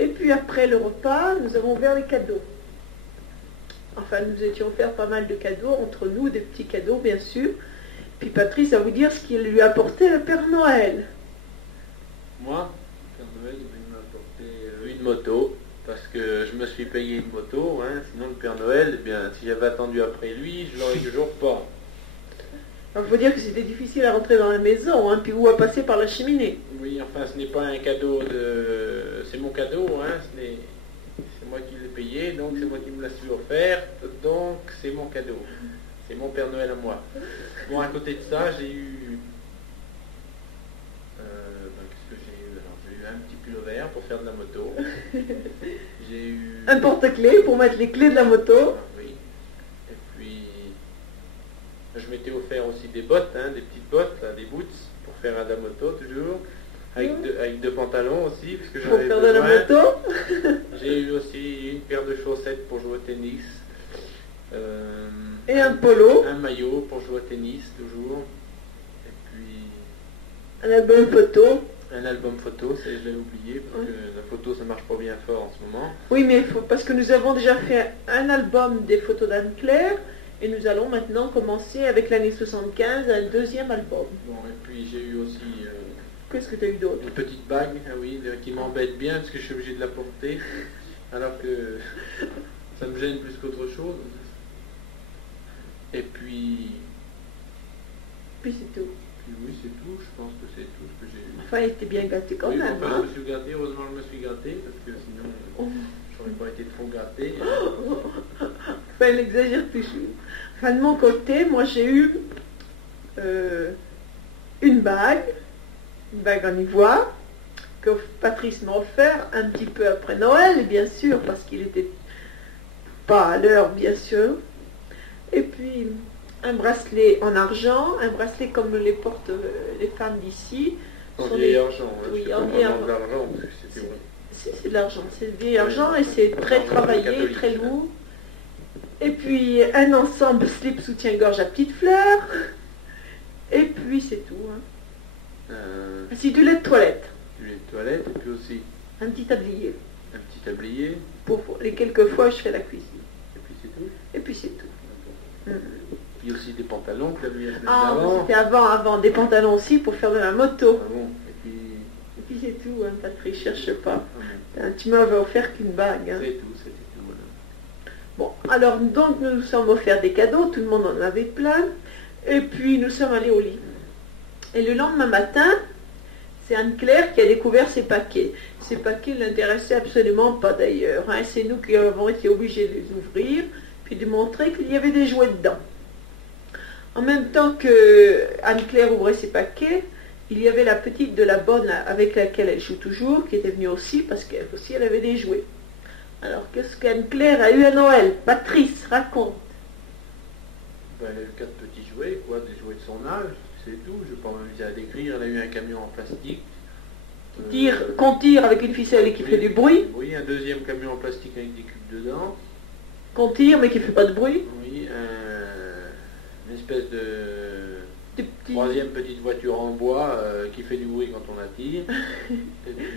Et puis après le repas, nous avons ouvert les cadeaux. Enfin, nous étions faire pas mal de cadeaux, entre nous, des petits cadeaux, bien sûr. Puis Patrice va vous dire ce qu'il lui a apporté le Père Noël. Moi, le Père Noël, il m'a apporté une moto, parce que je me suis payé une moto, hein, sinon le Père Noël, eh bien, si j'avais attendu après lui, je l'aurais toujours pas. Il faut dire que c'était difficile à rentrer dans la maison, hein, puis ou à passer par la cheminée. Oui, enfin, ce n'est pas un cadeau de... C'est mon cadeau, hein, c'est moi qui l'ai payé, donc c'est moi qui me l'a su offert, donc c'est mon cadeau. C'est mon Père Noël à moi. Bon, à côté de ça, j'ai eu... qu'est-ce que j'ai eu? Alors, j'ai eu un petit pull vert pour faire de la moto. J'ai eu... Un porte-clés pour mettre les clés de la moto. Ah, oui. Et puis, je m'étais offert aussi des bottes, hein, des petites bottes, là, des boots, pour faire à la moto toujours. Avec deux pantalons aussi, parce que j'en Pour avais faire de la besoin. moto. J'ai eu aussi une paire de chaussettes pour jouer au tennis. Et un polo. Un maillot pour jouer au tennis, toujours. Et puis... Un album photo. Un album photo, ça je l'ai oublié, parce que la photo ça marche pas bien fort en ce moment. Oui, mais parce que nous avons déjà fait un album des photos d'Anne-Claire, et nous allons maintenant commencer avec l'année 75, un deuxième album. Bon, et puis j'ai eu aussi Qu'est-ce que tu as eu d'autre? une petite bague, ah oui, qui m'embête bien, parce que je suis obligé de la porter, alors que ça me gêne plus qu'autre chose. Et puis... Puis c'est tout. Puis oui, c'est tout, je pense que c'est tout ce que j'ai eu. Enfin, il était bien gâté quand Oui, même. enfin, Hein? je me suis gâté, heureusement je me suis gâté, parce que sinon j'aurais pas été trop gâté. Enfin, il exagère toujours. Enfin, de mon côté, moi j'ai eu une bague en ivoire, que Patrice m'a offert un petit peu après Noël, bien sûr, parce qu'il n'était pas à l'heure, bien sûr. Et puis un bracelet en argent, un bracelet comme les portent les femmes d'ici. En Sont vieil des- argent, hein, Oui, c'est en pas vieil vraiment de argent. l'argent, parce que c'était vrai. C'est de l'argent, c'est du vieil argent Oui, et c'est très argent travaillé, catholique, très hein. lourd. Et puis un ensemble slip soutien-gorge à petites fleurs. Et puis c'est tout. Hein. Si du lait de toilette, Du lait de toilette, et puis aussi un petit tablier. un petit tablier, Pour les quelques fois je fais la cuisine. et puis c'est tout. Et puis c'est tout. Puis aussi des pantalons que tu as mis la semaine Ah, d'avant. c'était avant, des pantalons aussi pour faire de la moto. Ah bon, et puis... Et puis c'est tout, hein, Patrick, cherche pas. ah bon, Tu m'avais offert qu'une bague. Hein. c'est tout, c'était tout, voilà. Bon, alors donc nous nous sommes offerts des cadeaux, tout le monde en avait plein. Et puis nous sommes allés au lit. Et le lendemain matin, c'est Anne-Claire qui a découvert ces paquets. Ces paquets ne l'intéressaient absolument pas d'ailleurs. Hein. C'est nous qui avons été obligés de les ouvrir, puis de montrer qu'il y avait des jouets dedans. En même temps que Anne-Claire ouvrait ses paquets, il y avait la petite de la bonne avec laquelle elle joue toujours, qui était venue aussi, parce qu'elle aussi elle avait des jouets. Alors qu'est-ce qu'Anne-Claire a eu à Noël? Patrice, raconte. Ben, elle a eu 4 petits jouets, quoi, des jouets de son âge, c'est tout. Je ne vais pas m'amuser à décrire. Elle a eu un camion en plastique. Qu'on tire avec une ficelle et qui fait du bruit. Oui, un deuxième camion en plastique avec des cubes dedans. Qu'on tire mais qui fait pas de bruit. Oui, une espèce de Des petits... troisième petite voiture en bois qui fait du bruit quand on la tire. Et puis,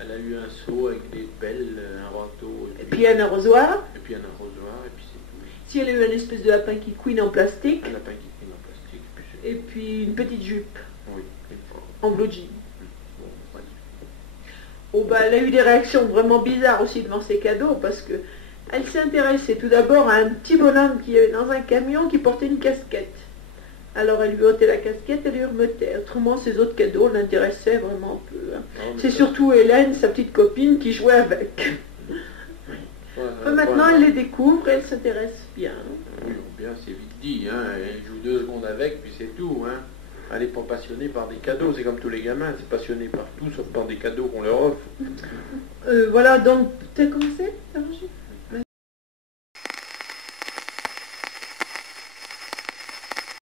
elle a eu un seau avec des pelles, un râteau. Et puis un arrosoir. Et puis un arrosoir, et puis c'est tout. Si elle a eu une espèce de lapin qui couine en plastique. Un lapin qui cuit en plastique, et puis c'est Et puis une petite jupe oui, et en blue jean. bon, ouais. Oh bah, elle a eu des réactions vraiment bizarres aussi devant ses cadeaux parce que elle s'est intéressée tout d'abord à un petit bonhomme qui avait dans un camion qui portait une casquette. Alors elle lui ôtait la casquette et lui remettait. Autrement, ses autres cadeaux l'intéressaient vraiment peu. Hein. Non, mais C'est ça- surtout Hélène, sa petite copine, qui jouait avec. Ouais, Maintenant, ouais. elle les découvre et elle s'intéresse bien. Oui, bien, c'est vite dit, hein. Elle joue 2 secondes avec, puis c'est tout, hein. Elle n'est pas passionnée par des cadeaux, c'est comme tous les gamins, c'est passionné par tout, sauf par des cadeaux qu'on leur offre. Voilà, donc, tu as commencé?